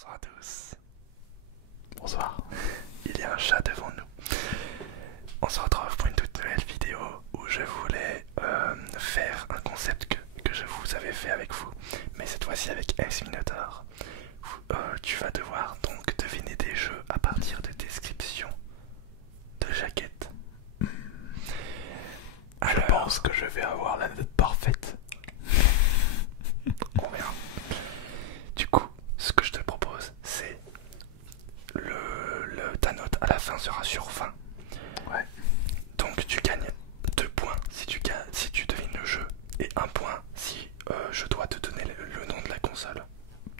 Bonsoir à tous. Bonsoir. Il y a un chat devant nous. On se retrouve pour une toute nouvelle vidéo où je voulais faire un concept que je vous avais fait avec vous, mais cette fois-ci avec S Minotaur. Tu vas devoir donc deviner des jeux à partir de descriptions de jaquettes. Je pense que je vais avoir la note parfaite. On verra. Du coup, ce que je te propose, c'est ta note à la fin sera sur 20. Ouais. Donc tu gagnes 2 points si tu devines le jeu et 1 point si je dois te donner le nom de la console.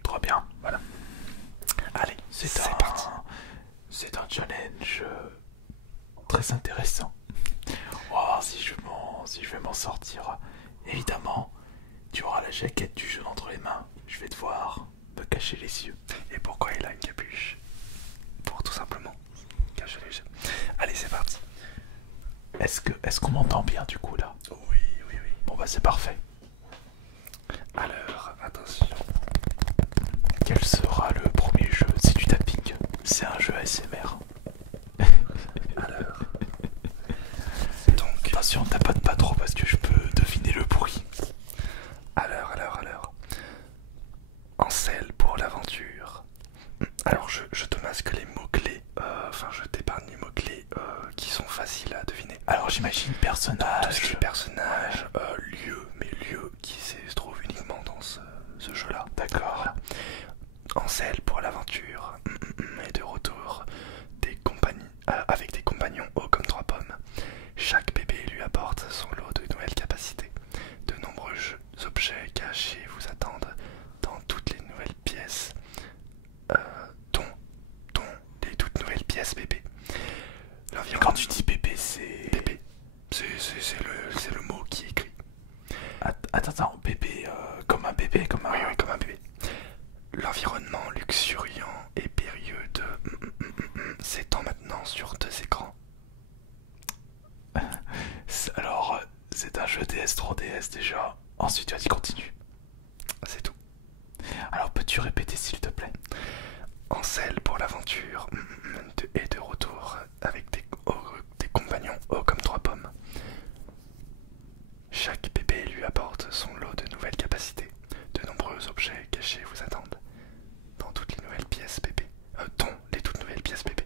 Trop bien. Voilà. Allez, c'est parti. C'est un challenge très intéressant. On va voir si je vais m'en sortir. Évidemment, tu auras la jaquette du jeu entre les mains. Je vais devoir me cacher les yeux. Et pourquoi il a une capuche? Pour tout simplement cacher les yeux. Allez, c'est parti. Est-ce qu'on m'entend bien du coup là? Oui, oui, oui. Bon bah c'est parfait. Alors, attention. Quel sera le premier jeu si tu tapis? C'est un jeu ASMR. Alors. Donc. Attention, tapote pas trop parce que je peux deviner le bruit. Alors. Ansel pour l'aventure. Alors, je te masque les mots-clés. Enfin, je t'épargne les mots-clés qui sont faciles à deviner. Alors j'imagine personnage. Tout ce qui est personnage, lieu, mais lieu qui se trouve uniquement dans ce jeu-là. D'accord. Voilà. Ansel pour l'aventure est de retour avec des compagnons hauts comme 3 pommes. Chaque bébé lui apporte son lot de nouvelles capacités. De nombreux objets cachés vous attendent dans toutes les nouvelles pièces, dont les toutes nouvelles pièces bébé. Quand tu dis bébé, c'est... Bébé, c'est le mot qui est écrit. Attends, bébé, comme un bébé, comme un... Oui, comme un bébé. L'environnement luxuriant et périlleux de s'étend maintenant sur 2 écrans. Alors, c'est un jeu DS 3DS déjà. Ensuite, vas-y, continue. C'est tout. Alors, peux-tu répéter s'il te plaît? Ansel pour l'aventure est de retour avec des compagnons hauts comme 3 pommes. Chaque bébé lui apporte son lot de nouvelles capacités. De nombreux objets cachés vous attendent dans toutes les nouvelles pièces bébé. Dont les toutes nouvelles pièces bébé.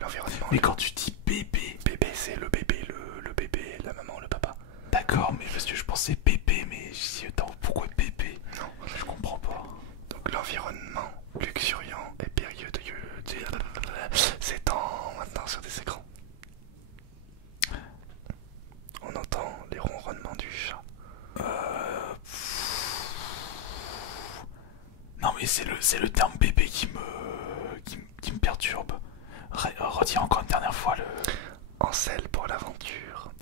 L'environnement. Mais quand tu dis bébé... Bébé, c'est le bébé, le bébé, la maman, le papa. D'accord, mais parce que je pensais bébé, mais je dis, attends, pourquoi bébé? Non. Je comprends pas. Donc l'environnement luxuriant et périlleux de s'étend maintenant sur des écrans. On entend les ronronnements du chat. Non mais c'est le terme bébé qui me perturbe. Retire encore une dernière fois le... Ansel pour l'aventure.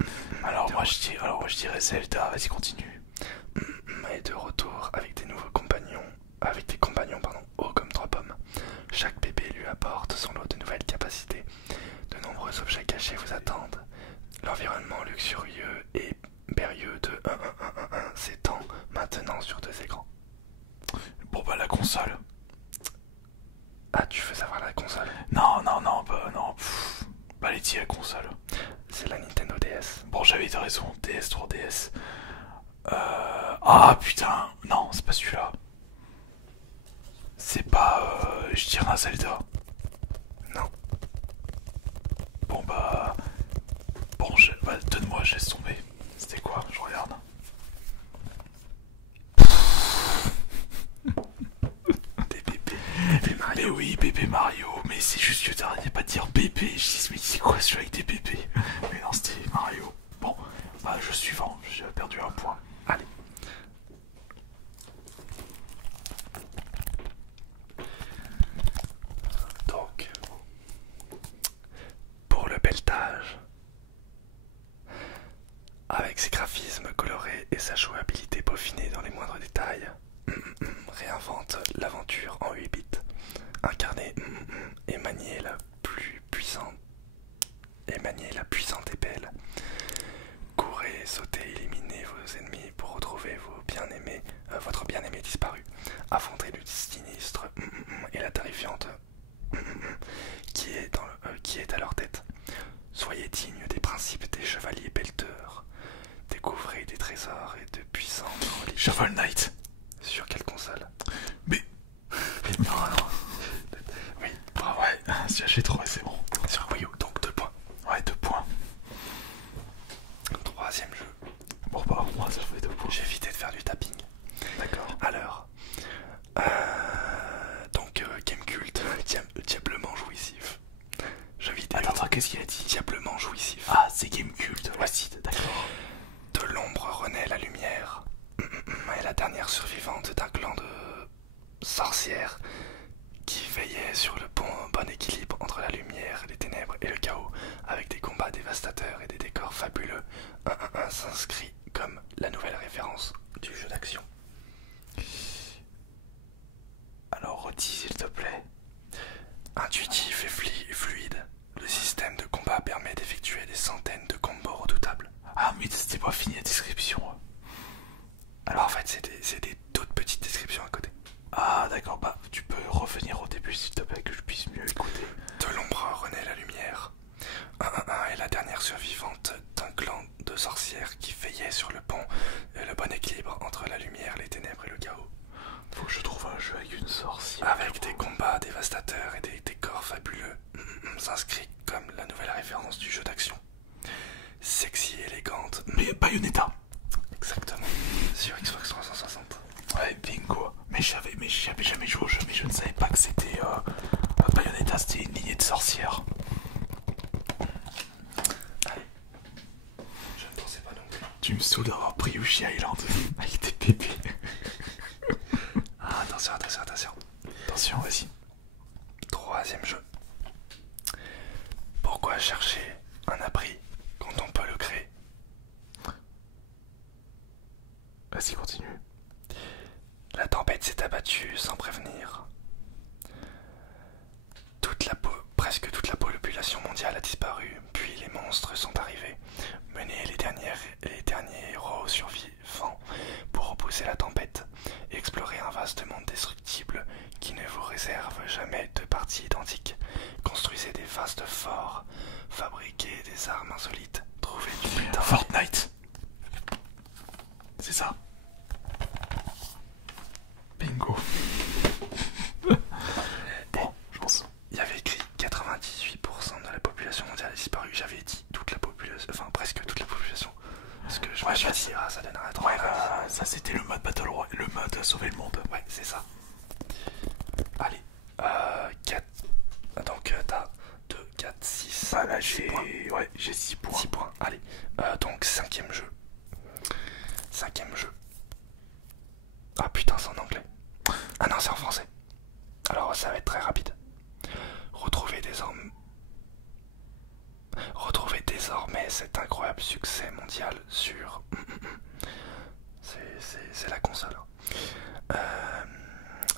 Alors moi je dirais Zelda, vas-y continue. Et de retour avec des nouveaux compagnons, hauts comme 3 pommes. Chaque bébé lui apporte son lot de nouvelles capacités. De nombreux objets cachés vous attendent. L'environnement luxurieux et périlleux de 1 s'étend maintenant sur 2 écrans. Bon bah la console. Ah, tu veux savoir la console? Non, bah non. Bah allez, dis la console. C'est la Nintendo DS. Bon, j'avais raison, DS, 3DS. Ah putain, non, c'est pas celui-là. C'est pas... je dirais un Zelda. Non. Bon bah... donne-moi, je laisse tomber. C'était quoi? Je regarde. Des bébés Mario. Mais oui, bébé Mario. Mais c'est juste que t'arrêtais pas de dire bébé. Je dis, mais c'est quoi ce jeu avec des bébés? Mais non, c'était Mario. Bon, bah jeu suivant, j'ai perdu 1 point. Allez. Donc, pour le pelletage, avec ses graphismes colorés et sa jouabilité peaufinée dans les moindres détails, réinvente l'aventure en 8 bits. Incarner et manier la puissante épelle. Courez, sautez, éliminez vos ennemis pour retrouver votre bien-aimé disparu. Affrontez le sinistre et la j'ai trouvé, c'est bon. Sur Wii U, donc 2 points. Ouais, 2 points. Troisième jeu. Bon bah moi ça fait 2 points. J'ai évité de faire du tapping. D'accord. Alors, donc game culte, diablement jouissif. Jeu vidéo. Attends, qu'est-ce qu'il a dit? Diablement jouissif. Ah, c'est game culte, voici, d'accord. De l'ombre renaît la lumière. Et la dernière survivante d'un clan de sorcières qui veillait sur le bon équilibre entre la lumière, les ténèbres et le chaos, avec des combats dévastateurs et des décors fabuleux. 1-1-1 s'inscrit comme la nouvelle référence du jeu d'action. Alors redis s'il te plaît. Intuitif et fluide, le système de combat permet d'effectuer des centaines de combos redoutables. Ah mais c'était pas fini la description. Alors en fait c'est des toutes petites descriptions à côté. Ah d'accord, bah tu peux revenir au début s'il te plaît que je puisse mieux écouter. De l'ombre renaît la lumière. 1-1-1 est la dernière survivante d'un clan de sorcières qui veillait sur le bon équilibre entre la lumière, les ténèbres et le chaos. Faut que je trouve un jeu avec une sorcière. Avec des combats dévastateurs et des décors fabuleux, s'inscrit comme la nouvelle référence du jeu d'action. Sexy et élégante. Mais Bayonetta. Exactement. Sur Xbox 360. Ouais, bingo. Mais j'avais jamais joué au jeu, mais je ne savais pas que c'était Bayonetta, c'était une lignée de sorcières. Je ne pensais pas non plus. Tu me saoules d'avoir pris Yoshi Island avec tes pépés. Ah, attention. Attention, vas-y. Troisième jeu. Pourquoi chercher un abri quand on peut le créer? Vas-y, continue. La tempête s'est abattue sans prévenir. Presque toute la population mondiale a disparu, puis les monstres sont arrivés, mener les derniers héros survivants pour repousser la tempête et explorer un vaste monde destructible qui ne vous réserve jamais de parties identiques. Construisez des vastes forts, fabriquez des armes insolites, trouvez du butin. Fortnite. C'est ça. Bingo. Bon, je pense. Il y avait écrit 98% de la population mondiale a disparu. J'avais dit toute la population, enfin presque toute la population. Parce que je me suis dit, ça donnera trop. Ouais, bah, ça c'était le mode Battle Royale, le mode sauver le monde. Ouais, c'est ça. Allez, 4. Donc t'as 2, 4, 6. Ah là j'ai 6 points. 6 points, allez. Donc cinquième jeu. Ah putain, c'est en anglais. Ah non, c'est en français. Alors ça va être très rapide. Retrouvez désormais cet incroyable succès mondial sur... C'est la console.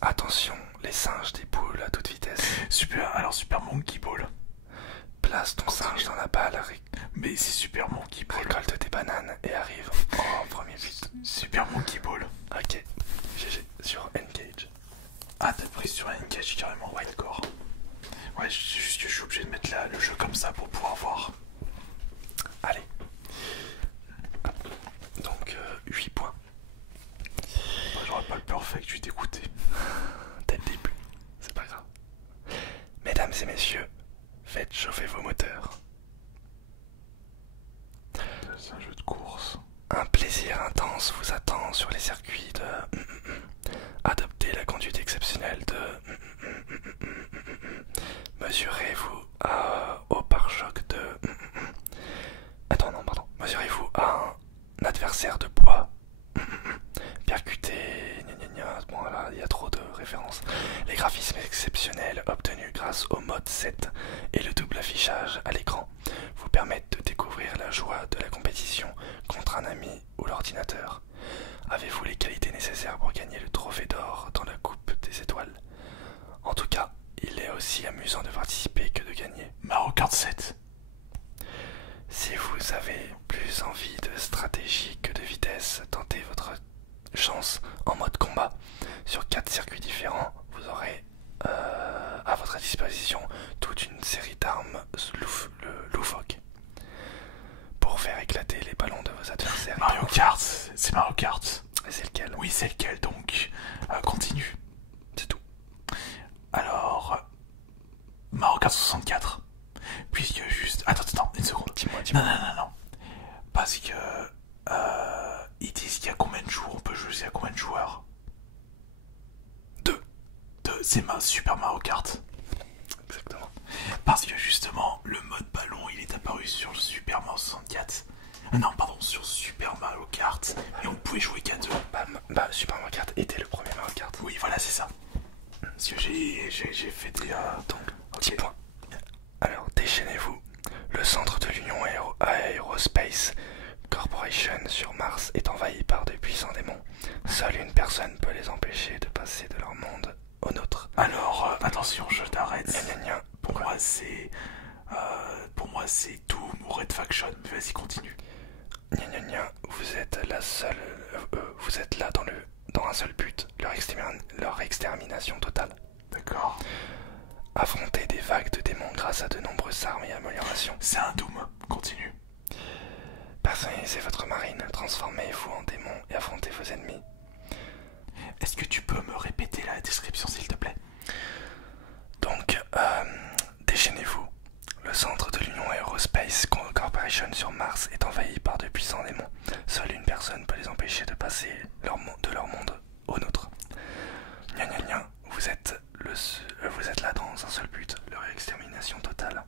Attention, les singes déboulent à toute vitesse. Super Monkey Ball. Place ton singe dans la balle, Mais c'est Super Monkey Ball. récolte des bananes et arrive en premier but. Super Monkey Ball. Ok, GG, sur Engage. Ah, t'as pris sur un Engage carrément, ouais, d'accord. Ouais, je suis obligé de mettre le jeu comme ça pour pouvoir voir. Allez. Donc 8 points. Bah, j'aurais pas le perfect, je suis dégoûté. Dès le début, c'est pas grave. Mesdames et messieurs, faites chauffer vos moteurs. C'est un jeu de course. Un plaisir intense vous attend sur les circuits de... Adoptez la conduite exceptionnelle de... Mesurez-vous au pare-choc de... Attends, non, pardon. Mesurez-vous à un adversaire de poids. Percuté... Bon, là, il y a trop de références. Les graphismes exceptionnels obtenus grâce au mode 7 et le double affichage à l'écran vous permettent de découvrir la joie de la compétition contre un ami ou l'ordinateur. Avez-vous les qualités nécessaires pour gagner le trophée d'or dans la coupe des étoiles? En tout cas, il est aussi amusant de participer que de gagner. Mario Kart 7. Si vous avez plus envie de stratégie que de vitesse, tentez votre chance en mode combat. Sur 4 circuits différents, vous aurez à votre disposition toute une série d'armes loufoques pour faire éclater les ballons de vos adversaires. Mario Kart, c'est Mario Kart. Et c'est lequel? Oui, c'est lequel donc. Continue. C'est tout. Alors, Mario Kart 64. c'est ma Super Mario Kart. Exactement. Parce que justement, le mode ballon, il est apparu sur le Super Mario 64. Non, pardon, sur Super Mario Kart. Et on pouvait jouer qu'à deux. Super Mario Kart était le premier Mario Kart. Oui, voilà, c'est ça. Parce que j'ai fait des... Donc, 10 points. Alors, déchaînez-vous. Le centre de l'Union Aerospace Corporation sur Mars est envahi par de puissants démons. Seule une personne peut les empêcher de passer de leur monde au nôtre. Alors, attention, je t'arrête. Gna gna gna. Pour moi, c'est Doom ou Red Faction. Mais vas-y, continue. Gna gna gna, vous êtes la seule. Vous êtes là dans un seul but, leur extermination totale. D'accord. Affronter des vagues de démons grâce à de nombreuses armes et améliorations. C'est un Doom. Continue. Personnalisez votre marine, transformez-vous en démon et affrontez vos ennemis. Est-ce que tu peux me répéter la description, s'il te plaît? Donc, déchaînez-vous. Le centre de l'Union Aerospace Corporation sur Mars est envahi par de puissants démons. Seule une personne peut les empêcher de passer de leur monde au nôtre. Gna gna gna, vous êtes là dans un seul but, leur extermination totale.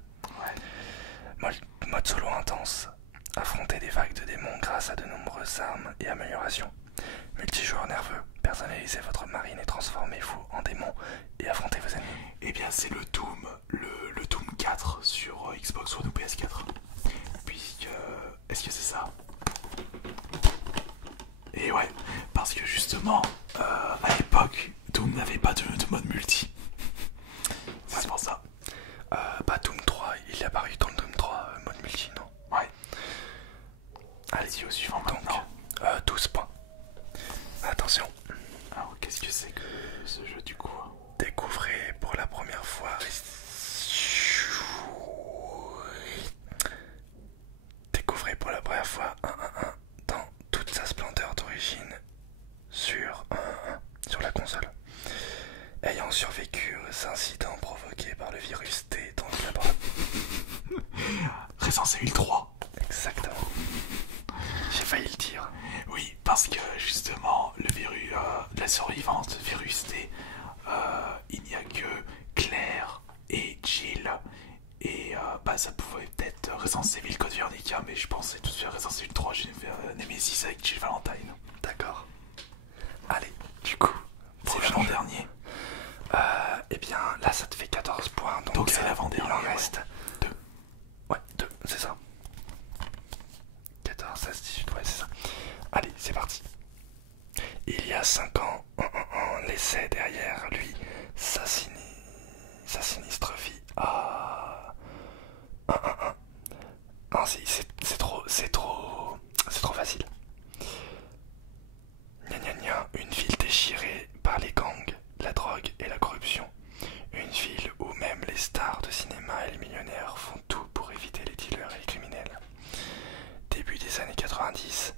Ouais. Mode solo intense. Affronter des vagues de démons grâce à de nombreuses armes et améliorations. Multijoueur nerveux. Personnalisez votre marine et transformez-vous en démon et affrontez vos ennemis. Eh bien, c'est le Doom, le Doom 4 sur Xbox One ou PS4. Puisque... Est-ce que c'est ça? Et ouais, parce que justement, à l'époque, Doom n'avait pas de mode multi. C'est pour ça. Doom 3, il est apparu dans le Doom 3 mode multi, non? Ouais. Allez-y au suivant maintenant. Donc, 12 points. Attention. Alors, qu'est-ce que c'est que ce jeu du coup? Découvrez pour la première fois. Découvrez pour la première fois 1-1-1 dans toute sa splendeur d'origine sur la console. Ayant survécu aux incidents provoqués par le virus T dans le laboratoire. Resident Evil 3. Exactement. J'ai failli le dire. Oui, parce que justement, le virus, la survivante virus T, il n'y a que Claire et Jill. Et ça pouvait être Resident Evil Code Veronica, mais je pensais tout de suite à Resident Evil 3, j'ai fait Nemesis avec Jill Valentine. D'accord. Allez, du coup, c'est l'avant-dernier. Eh bien, là ça te fait 14 points, donc c'est l'avant-dernier. Il en reste 2. Ouais, 2, c'est ça. 14, 16, 18, ouais, c'est ça. Allez, c'est parti. Il y a 5 ans, on laissait derrière lui sa sinistre vie. Ah, c'est trop facile. Gna gna gna, une ville déchirée par les gangs, la drogue et la corruption. Une ville où même les stars de cinéma et les millionnaires font tout pour éviter les dealers et les criminels. Début des années 90,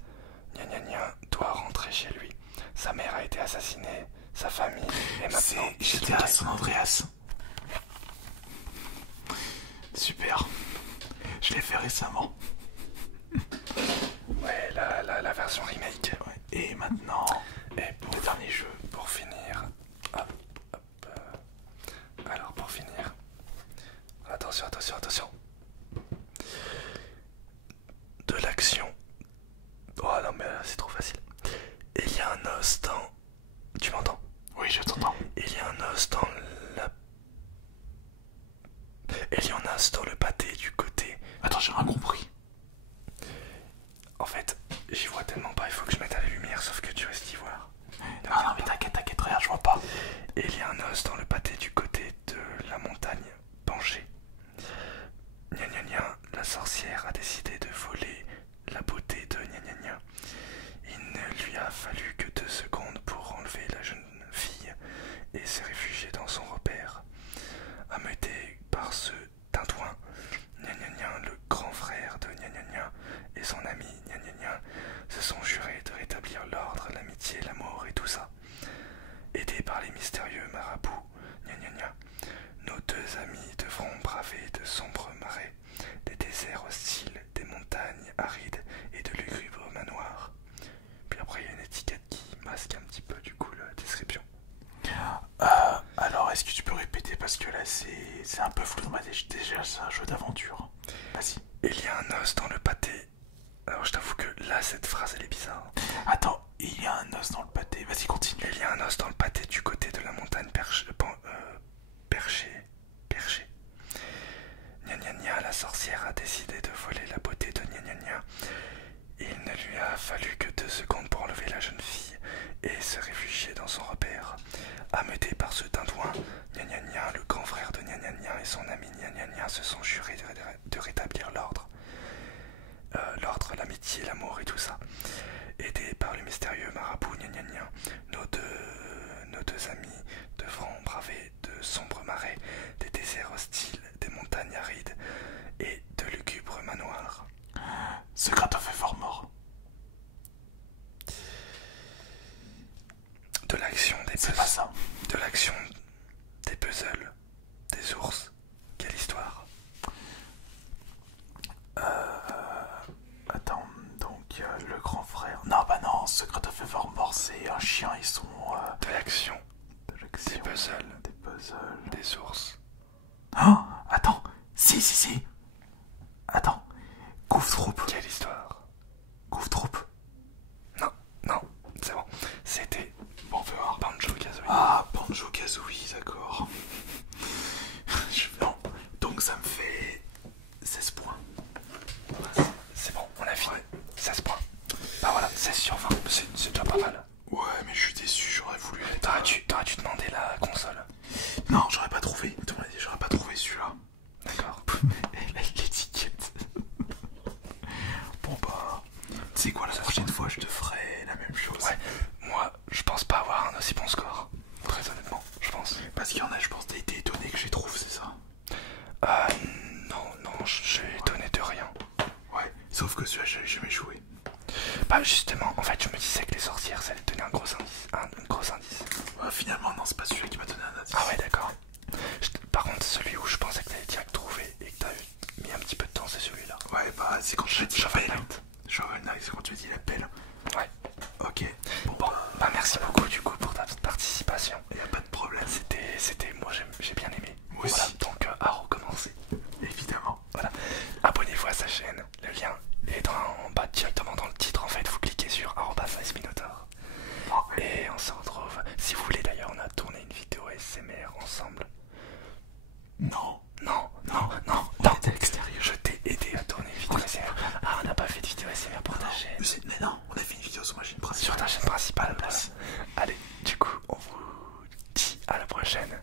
Gna Gna Gna doit rentrer chez lui. Sa mère a été assassinée, sa famille est maintenant... C'est GTA San Andreas. Super. Je l'ai fait récemment. Ouais, la version remake. Ouais. Et maintenant, le dernier jeu, pour finir... Alors, pour finir... Attention. De l'action. Oh non, mais là, c'est trop facile. Il y a un os dans... Tu m'entends? Oui, je t'entends. Il y a un os dans Il y en a dans le pâté du côté. Attends, j'ai rien compris. En fait, j'y vois tellement pas, il faut que je mette à la lumière, sauf que tu restes y voir. Non, mais t'inquiète, regarde, je vois pas. Et il y a un os dans le pâté du côté de la montagne penchée. Gna gna gna, la sorcière a décidé de voler la beauté de Gna Gna Gna. Il ne lui a fallu que 2 secondes pour enlever la jeune fille et se réfugier dans son repère. Ameuté par ce tintouin, Gna Gna Gna, le grand frère de Gna Gna Gna, et son ami Gna Gna Gna se sont jurés de rétablir l'ordre, l'amitié, l'amour et tout ça. Aidés par les mystérieux marabouts Gna Gna Gna, nos 2 amis devront braver de sombres marais, des déserts hostiles, des montagnes arides et de lugubres manoirs. Puis après il y a une étiquette qui masque un petit peu du coup la description. Alors c'est un peu flou dans ma tête. Déjà, c'est un jeu d'aventure. Vas-y. Il y a un os dans le pâté. Alors je t'avoue que là, cette phrase, elle est bizarre. Attends, il y a un os dans le pâté. Vas-y, continue. Il y a un os dans le pâté du côté de la montagne perché. Gna gna gna, la sorcière a décidé de voler la beauté de gna gna gna. Il ne lui a fallu que 2 secondes pour enlever la jeune fille et se réfugier dans son repère. Ameuté par ce tintouin, gna gna gna, le grand frère de gna gna gna et son ami gna gna gna se sont jurés de rétablir l'ordre. L'amitié, l'amour et tout ça. Aidés par le mystérieux marabout gna gna gna, nos deux amis devront braver de sombres marais, des déserts hostiles, des montagnes arides et de lugubres manoirs. Secret of Evermore. De l'action des C'est pas ça. De l'action, des puzzles, des ours. Quelle histoire. Attends, donc le grand frère. Non, bah non, Secret of Evermore, c'est un chien, ils sont. De l'action, De l'action. des puzzles, Des puzzles. des ours. Oh, attends. Si. Attends. Goof Quelle histoire. Troop. Non, c'est bon. C'était Bon, on va voir. Banjo-Kazooie. Ah, Banjo-Kazooie, d'accord. Non, donc ça me fait 16 points. C'est bon, on a fini. 16 points. Bah voilà, 16 sur 20, c'est déjà pas mal. Ouais, mais je suis déçu, j'aurais voulu être... T'aurais dû demander la console. Non, j'aurais pas trouvé. J'aurais pas trouvé celui-là. D'accord. L'étiquette. Bon bah, tu sais quoi, la prochaine fois je te ferai la même chose. Ouais, moi, je pense pas avoir un aussi bon score. Très honnêtement, je pense. Parce qu'il y en a, je pense, t'as été étonné que j'y trouve, c'est ça? Non, j'ai étonné de rien. Ouais, sauf que celui-là, j'avais jamais joué. Bah justement, en fait, je me disais que les sorcières, ça allait te donner un gros indice. Ouais, finalement, non, c'est pas celui-là qui m'a donné un indice. Ah ouais, d'accord. Par contre, celui où je pensais que t'allais direct trouver et que t'as mis un petit peu de temps, c'est celui-là. Ouais, bah, c'est quand tu as dit Shovel l'appel. Knight. Shovel Knight, c'est quand tu as dit l'appel. Ouais. Ok. Bon, bah merci beaucoup du coup pour ta petite participation. Y a pas de problème. Moi j'ai bien aimé. Moi Voilà, aussi. donc à recommencer. Évidemment. Voilà. Abonnez-vous à sa chaîne. Le lien est en bas directement dans le titre. En fait, vous cliquez sur @IceMinotaur. Et on se retrouve. Si vous voulez d'ailleurs, on a tourné une vidéo ASMR ensemble. Non. Non, était à l'extérieur. je t'ai aidé à tourner une vidéo ASMR. Ah, on n'a pas fait de vidéo ASMR pour ta chaîne. Mais non, on a fait une vidéo sur ma chaîne principale. Sur ta chaîne principale, voilà. Allez, du coup, on vous dit à la prochaine.